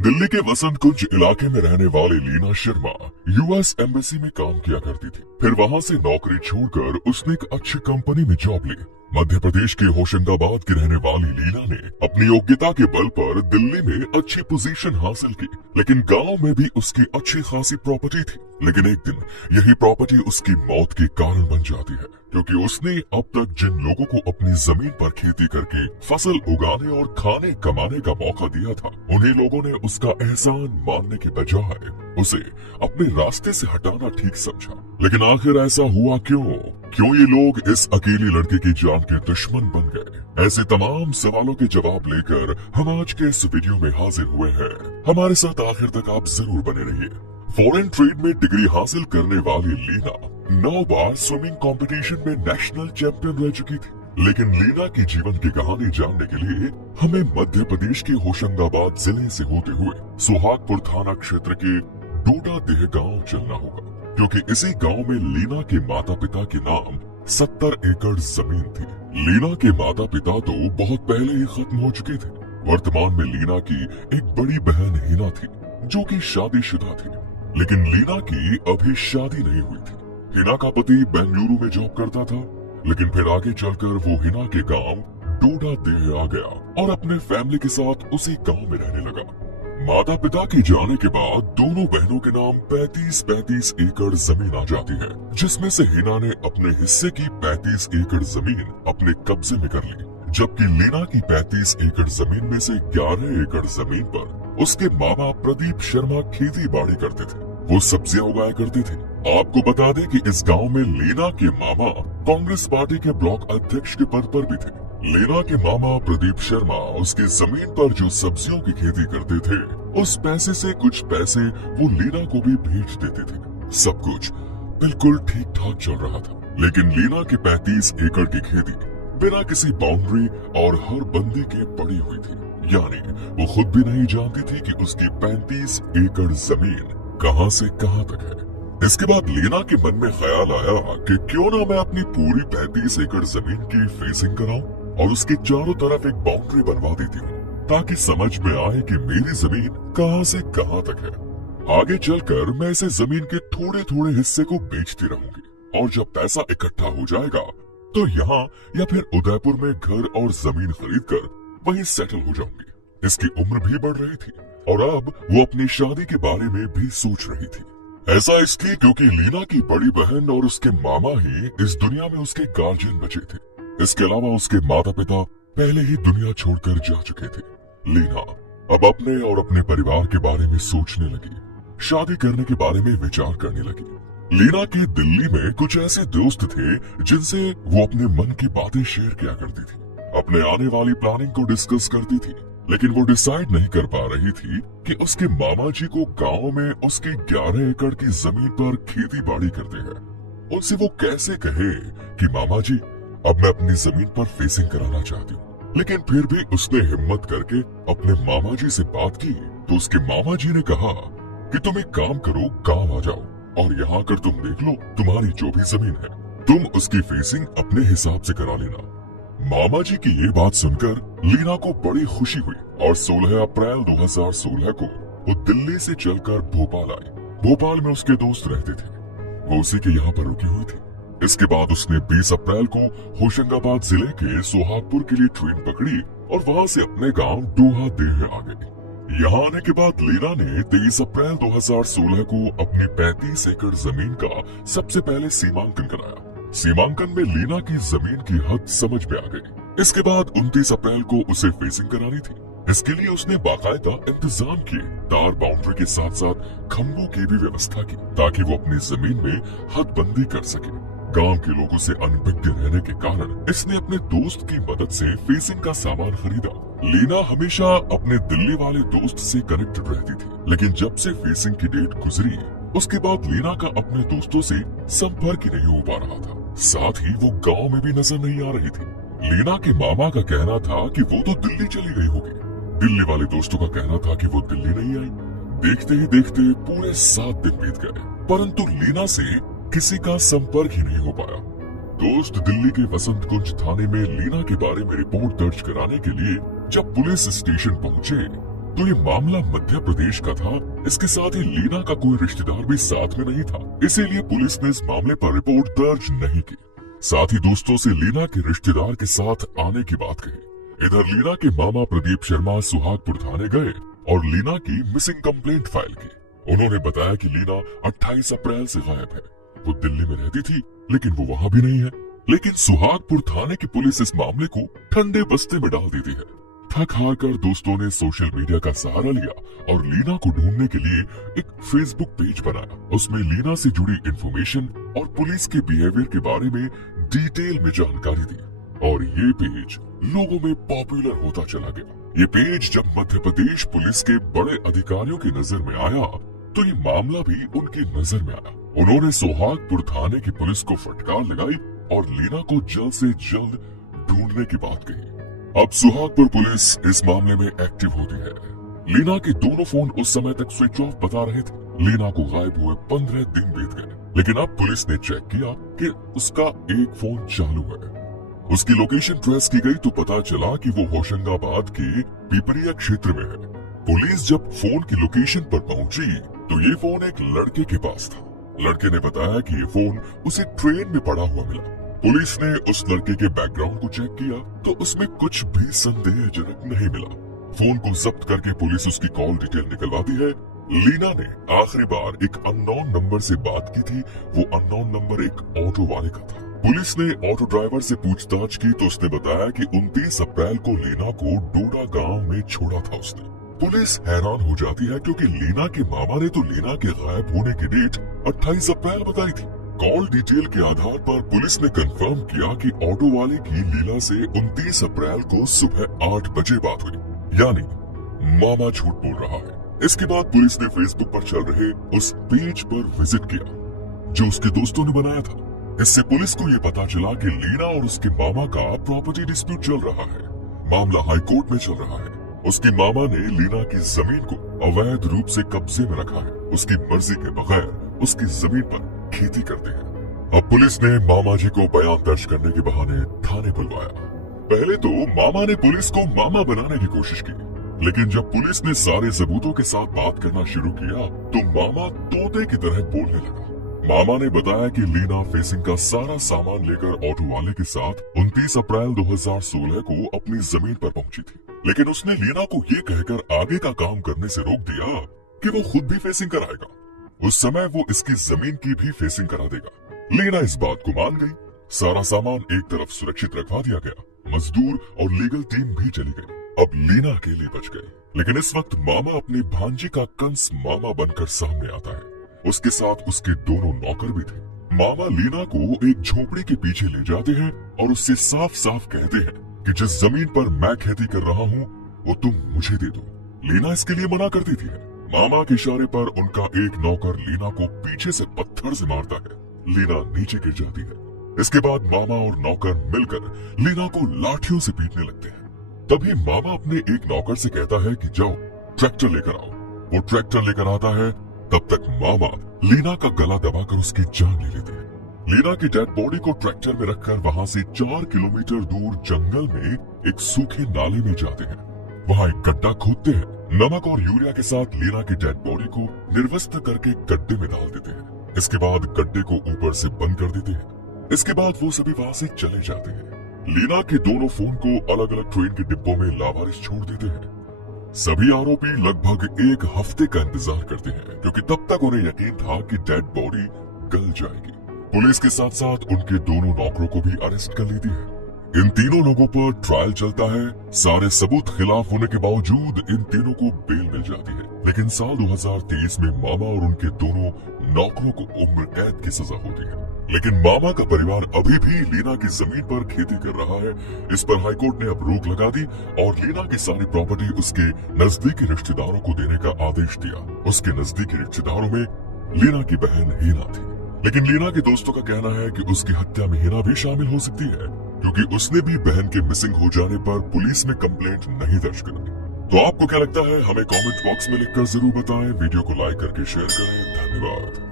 दिल्ली के वसंत कुंज इलाके में रहने वाली लीना शर्मा यूएस एम्बेसी में काम किया करती थी। फिर वहां से नौकरी छोड़कर उसने एक अच्छी कंपनी में जॉब ली। मध्य प्रदेश के होशंगाबाद की रहने वाली लीना ने अपनी योग्यता के बल पर दिल्ली में अच्छी पोजीशन हासिल की, लेकिन गांव में भी उसकी अच्छी खासी प्रॉपर्टी थी। लेकिन एक दिन यही प्रॉपर्टी उसकी मौत के कारण बन जाती है, क्योंकि उसने अब तक जिन लोगों को अपनी जमीन पर खेती करके फसल उगाने और खाने कमाने का मौका दिया था, उन्हीं लोगों ने उसका एहसान मानने के बजाय उसे अपने रास्ते से हटाना ठीक समझा। लेकिन आखिर ऐसा हुआ क्यों? क्यों ये लोग इस अकेली लड़की की जान के दुश्मन बन गए? ऐसे तमाम सवालों के जवाब लेकर हम आज के इस वीडियो में हाजिर हुए हैं। हमारे साथ आखिर तक आप जरूर बने रहिए। फॉरेन ट्रेड में डिग्री हासिल करने वाली लीना 9 बार स्विमिंग कंपटीशन में नेशनल चैंपियन रह चुकी थी। लेकिन लीना की जीवन की कहानी जानने के लिए हमें मध्य प्रदेश के होशंगाबाद जिले से होते हुए सुहागपुर थाना क्षेत्र के डोडा देह गांव चलना होगा, क्योंकि इसी गांव में लीना के माता पिता के नाम 70 एकड़ जमीन थी। लीना के माता पिता तो बहुत पहले ही खत्म हो चुके थे। वर्तमान में लीना की एक बड़ी बहन हिना थी, जो कि शादीशुदा थी, लेकिन लीना की अभी शादी नहीं हुई थी। हिना का पति बेंगलुरु में जॉब करता था, लेकिन फिर आगे चलकर वो हिना के गांव डोडा देह आ गया और अपने फैमिली के साथ उसी गांव में रहने लगा। माता पिता के जाने के बाद दोनों बहनों के नाम 35 एकड़ जमीन आ जाती है, जिसमें से हिना ने अपने हिस्से की 35 एकड़ जमीन अपने कब्जे में कर ली, जबकि लीना की 35 एकड़ जमीन में से 11 एकड़ जमीन पर उसके मामा प्रदीप शर्मा खेती बाड़ी करते थे। वो सब्जियां उगाया करते थे। आपको बता दें कि इस गांव में लीना के मामा कांग्रेस पार्टी के ब्लॉक अध्यक्ष के पद पर भी थे। लीना के मामा प्रदीप शर्मा उसकी जमीन पर जो सब्जियों की खेती करते थे, उस पैसे से कुछ पैसे वो लीना को भी भेज देते थे। सब कुछ बिल्कुल ठीक ठाक चल रहा था, लेकिन लीना की 35 एकड़ की खेती बिना किसी बाउंड्री और हर बंदी के पड़ी हुई थी। यानी वो खुद भी नहीं जानती थी कि उसकी 35 एकड़ जमीन कहां से कहां तक है। इसके बाद लीना के मन में ख्याल आया कि क्यों ना मैं अपनी पूरी 35 एकड़ जमीन की फेंसिंग कराऊं और उसके चारों तरफ एक बाउंड्री बनवा देती हूँ, ताकि समझ में आए कि मेरी जमीन कहां से कहां तक है। आगे चलकर मैं इसे जमीन के थोड़े थोड़े हिस्से को बेचती रहूंगी, और जब पैसा इकट्ठा हो जाएगा तो यहाँ या फिर उदयपुर में घर और जमीन खरीद कर वहीं सेटल हो जाऊंगी। इसकी उम्र भी बढ़ रही थी और अब वो अपनी शादी के बारे में भी सोच रही थी। ऐसा इसलिए क्योंकि लीना की बड़ी बहन और उसके मामा ही इस दुनिया में उसके गार्जियन बचे थे। इसके अलावा उसके माता पिता पहले ही दुनिया छोड़कर जा चुके थे। लीना अब अपने और अपने परिवार के बारे में सोचने लगी, शादी करने के बारे में विचार करने लगी। लीना के दिल्ली में कुछ ऐसे दोस्त थे जिनसे वो अपने मन की बातें शेयर किया करती थी, अपने आने वाली प्लानिंग को डिस्कस करती थी। लेकिन वो डिसाइड नहीं कर पा रही थी कि उसके मामा जी को गांव में उसके 11 एकड़ की जमीन पर खेती बाड़ी करते हैं। उनसे वो कैसे कहे कि मामा जी, अब मैं अपनी जमीन पर फेंसिंग कराना चाहती हूँ। लेकिन फिर भी उसने हिम्मत करके अपने मामा जी से बात की, तो उसके मामा जी ने कहा कि तुम एक काम करो, गांव आ जाओ और यहाँ आकर तुम देख लो तुम्हारी जो भी जमीन है, तुम उसकी फेंसिंग अपने हिसाब से करा लेना। मामा जी की ये बात सुनकर लीना को बड़ी खुशी हुई और 16 अप्रैल 2016 को वो दिल्ली से चलकर भोपाल आई। भोपाल में उसके दोस्त रहते थे, वो उसी के यहाँ पर रुकी हुई थी। इसके बाद उसने 20 अप्रैल को होशंगाबाद जिले के सुहागपुर के लिए ट्रेन पकड़ी और वहाँ से अपने गांव डोहा देह आ गई। यहाँ आने के बाद लीना ने 23 अप्रैल 2016 को अपनी 35 एकड़ जमीन का सबसे पहले सीमांकन कराया। सीमांकन में लीना की जमीन की हद समझ में आ गई। इसके बाद 29 अप्रैल को उसे फेंसिंग करानी थी। इसके लिए उसने बाकायदा इंतजाम किए, तार बाउंड्री के साथ साथ खंभों की भी व्यवस्था की, ताकि वो अपनी जमीन में हदबंदी कर सके। गांव के लोगों से अनभिज्ञ रहने के कारण इसने अपने दोस्त की मदद से फेंसिंग का सामान खरीदा। लीना हमेशा अपने दिल्ली वाले दोस्त से कनेक्टेड रहती थी, लेकिन जब से फेंसिंग की डेट गुजरी, उसके बाद लीना का अपने दोस्तों से संपर्क ही नहीं हो पा रहा था। साथ ही वो गांव में भी नजर नहीं आ रही थी। लीना के मामा का कहना था कि वो तो दिल्ली चली गई होगी। दिल्ली वाले दोस्तों का कहना था कि वो दिल्ली नहीं आई। देखते ही देखते पूरे 7 दिन बीत गए, परंतु लीना से किसी का संपर्क ही नहीं हो पाया। दोस्त दिल्ली के वसंत कुंज थाने में लीना के बारे में रिपोर्ट दर्ज कराने के लिए जब पुलिस स्टेशन पहुंचे, तो ये मामला मध्य प्रदेश का था। इसके साथ ही लीना का कोई रिश्तेदार भी साथ में नहीं था, इसीलिए पुलिस ने इस मामले पर रिपोर्ट दर्ज नहीं की। साथ ही दोस्तों से लीना के रिश्तेदार के साथ आने की बात कही। इधर लीना के मामा प्रदीप शर्मा सुहागपुर थाने गए और लीना की मिसिंग कंप्लेंट फाइल की। उन्होंने बताया कि लीना 28 अप्रैल से गायब है। वो दिल्ली में रहती थी, लेकिन वो वहाँ भी नहीं है। लेकिन सुहागपुर थाने की पुलिस इस मामले को ठंडे बस्ते में डाल देती है। थक हार कर दोस्तों ने सोशल मीडिया का सहारा लिया और लीना को ढूंढने के लिए एक फेसबुक पेज बनाया। उसमें लीना से जुड़ी इंफॉर्मेशन और पुलिस के बिहेवियर के बारे में डिटेल में जानकारी दी और ये पेज लोगों में पॉपुलर होता चला गया। ये पेज जब मध्य प्रदेश पुलिस के बड़े अधिकारियों की नजर में आया तो ये मामला भी उनकी नजर में आया। उन्होंने सोहागपुर थाने की पुलिस को फटकार लगाई और लीना को जल्द से जल्द ढूंढने की बात कही। अब सुहागपुर पुलिस इस मामले में एक्टिव होती है। लीना के दोनों फोन उस समय तक स्विच ऑफ बता रहे थे। लीना को गायब हुए 15 दिन बीत गए, लेकिन अब पुलिस ने चेक किया कि उसका एक फोन चालू है। उसकी लोकेशन ट्रेस की गई तो पता चला कि वो होशंगाबाद के पिपरिया क्षेत्र में है। पुलिस जब फोन की लोकेशन पर पहुंची तो ये फोन एक लड़के के पास था। लड़के ने बताया कि ये फोन उसे ट्रेन में पड़ा हुआ मिला। पुलिस ने उस लड़के के बैकग्राउंड को चेक किया तो उसमें कुछ भी संदेहजनक नहीं मिला। फोन को जब्त करके पुलिस उसकी कॉल डिटेल निकलवाती है। लीना ने आखिरी बार एक अननोन नंबर से बात की थी। वो अननोन नंबर एक ऑटो वाले का था। पुलिस ने ऑटो ड्राइवर से पूछताछ की तो उसने बताया कि 29 अप्रैल को लीना को डोडा गांव में छोड़ा था उसने। पुलिस हैरान हो जाती है क्योंकि लीना के मामा ने तो लीना के गायब होने की डेट 28 अप्रैल बताई थी। कॉल डिटेल के आधार पर पुलिस ने कंफर्म किया कि ऑटो वाले की लीला से 29 अप्रैल को सुबह 8 बजे बात हुई, यानी मामा झूठ बोल रहा है। इसके बाद पुलिस ने फेसबुक पर चल रहे उस पेज पर विजिट किया जो उसके दोस्तों ने बनाया था। इससे पुलिस को ये पता चला कि लीना और उसके मामा का प्रॉपर्टी डिस्प्यूट चल रहा है। मामला हाई कोर्ट में चल रहा है। उसके मामा ने लीना की जमीन को अवैध रूप से कब्जे में रखा है। उसकी मर्जी के बगैर उसकी जमीन पर खेती करते हैं। अब पुलिस ने मामा जी को बयान दर्ज करने के बहाने थाने बुलवाया। पहले तो मामा ने पुलिस को मामा बनाने की कोशिश की, लेकिन जब पुलिस ने सारे सबूतों के साथ बात करना शुरू किया तो मामा तोते की तरह बोलने लगा। मामा ने बताया कि लीना फेसिंग का सारा सामान लेकर ऑटो वाले के साथ 29 अप्रैल 2016 को अपनी जमीन पर पहुंची थी, लेकिन उसने लीना को ये कहकर आगे का काम करने से रोक दिया कि वो खुद भी फेसिंग कराएगा। उस समय वो इसकी जमीन की भी फेसिंग करा देगा। लीना इस बात को मान गई। सारा सामान एक तरफ सुरक्षित रखवा दिया गया। मजदूर और लीगल टीम भी चली गई। अब लीना अकेले बच गई। लेकिन इस वक्त मामा अपनी भांजी का कंस मामा बनकर सामने आता है। उसके साथ उसके दोनों नौकर भी थे। मामा लीना को एक झोपड़ी के पीछे ले जाते हैं और उससे साफ साफ कहते हैं कि जिस जमीन पर मैं खेती कर रहा हूँ वो तुम मुझे दे दो। लीना इसके लिए मना कर देती है। मामा के इशारे पर उनका एक नौकर लीना को पीछे से पत्थर से मारता है। लीना नीचे गिर जाती है। इसके बाद मामा और नौकर मिलकर लीना को लाठियों से पीटने लगते हैं। तभी मामा अपने एक नौकर से कहता है कि जाओ ट्रैक्टर लेकर आओ। वो ट्रैक्टर लेकर आता है। तब तक मामा लीना का गला दबाकर उसकी जान ले लेते हैं। लीना की डेड बॉडी को ट्रैक्टर में रखकर वहाँ से 4 किलोमीटर दूर जंगल में एक सूखे नाले में जाते हैं। वहाँ एक गड्ढा खोदते हैं। नमक और यूरिया के साथ लीना की डेड बॉडी को निर्वस्त्र करके गड्ढे में डाल देते हैं। इसके बाद गड्ढे को ऊपर से बंद कर देते हैं। इसके बाद वो सभी वहाँ से चले जाते हैं। लीना के दोनों फोन को अलग अलग ट्रेन के डिब्बों में लावारिस छोड़ देते हैं। सभी आरोपी लगभग 1 हफ्ते का इंतजार करते हैं, क्योंकि तब तक उन्हें यकीन था कि डेड बॉडी गल जाएगी। पुलिस के साथ साथ उनके दोनों नौकरों को भी अरेस्ट कर लेती है। इन तीनों लोगों पर ट्रायल चलता है। सारे सबूत खिलाफ होने के बावजूद इन तीनों को बेल मिल जाती है। लेकिन साल 2023 में मामा और उनके दोनों नौकरों को उम्र कैद की सजा होती है। लेकिन मामा का परिवार अभी भी लीना की जमीन पर खेती कर रहा है। इस पर हाईकोर्ट ने अब रोक लगा दी और लीना की सारी प्रॉपर्टी उसके नजदीकी रिश्तेदारों को देने का आदेश दिया। उसके नजदीकी रिश्तेदारों में लीना की बहन हिना थी, लेकिन लीना के दोस्तों का कहना है कि उसकी हत्या में हिना भी शामिल हो सकती है, क्योंकि उसने भी बहन के मिसिंग हो जाने पर पुलिस में कंप्लेंट नहीं दर्ज कराई। तो आपको क्या लगता है, हमें कमेंट बॉक्स में लिखकर जरूर बताएं। वीडियो को लाइक करके शेयर करें। धन्यवाद।